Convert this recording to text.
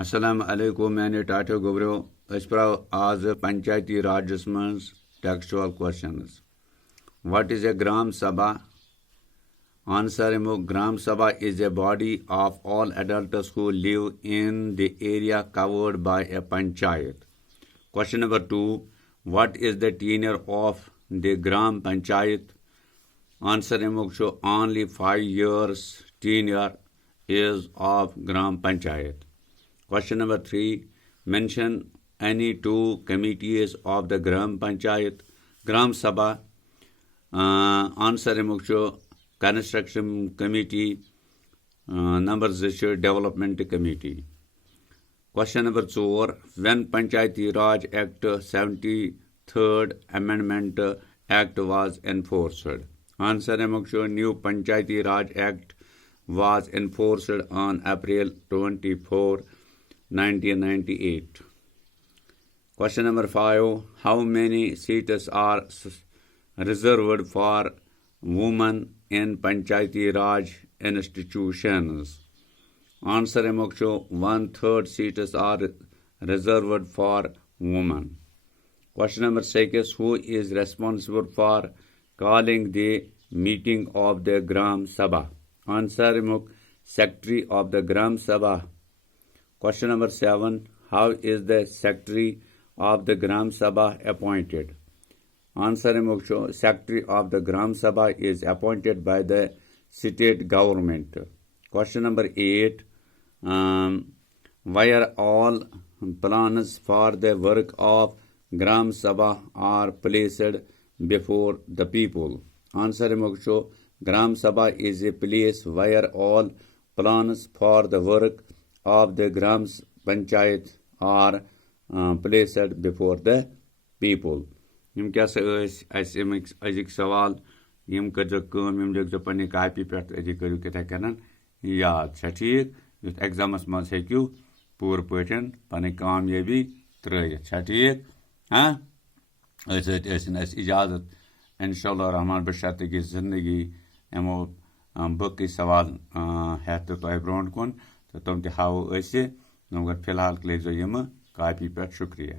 Assalamu alaikum, मैंने टाटो गोबरो अस्प्राव आज पंचायती राज मंज textual questions. What is a Gram Sabha? Answer: Gram Sabha is a body of all adults who live in the area covered by a panchayat. Question number 2. What is the tenure of the Gram Panchayat? Answer: only 5 years tenure is of Gram Panchayat. Question number 3. Mention any 2 committees of the Gram Panchayat. Gram Sabha. Answer: Construction Committee. Number 2 Development Committee. Question number 4. When Panchayati Raj Act 73rd Amendment Act was enforced? Answer: New Panchayati Raj Act was enforced on April 24, 1998. Question number 5. How many seats are reserved for women in Panchayati Raj institutions? Answer: 1/3 seats are reserved for women. Question number 6. Who is responsible for calling the meeting of the Gram Sabha? Answer: Secretary of the Gram Sabha. Question number 7. How is the Secretary of the Gram Sabha appointed? Answer: Secretary of the Gram Sabha is appointed by the state government. Question number 8. Why are all plans for the work of Gram Sabha are placed before the people? Answer: Gram Sabha is a place where all plans for the work of the Gram Panchayat are placed before the people. Yim kya azik sawal yim karjo kam yim dekjo pani copy pet azik karu ketha kanan yaad cha theek yus exams man hekyu pur patin pani kamyabi trayit cha theek ha as ijazat inshallah rahman basharte ki zindagi emo baki sawal het to brown kon to tum te haw ase nomgar filhal kle jo yim copy pet shukriya.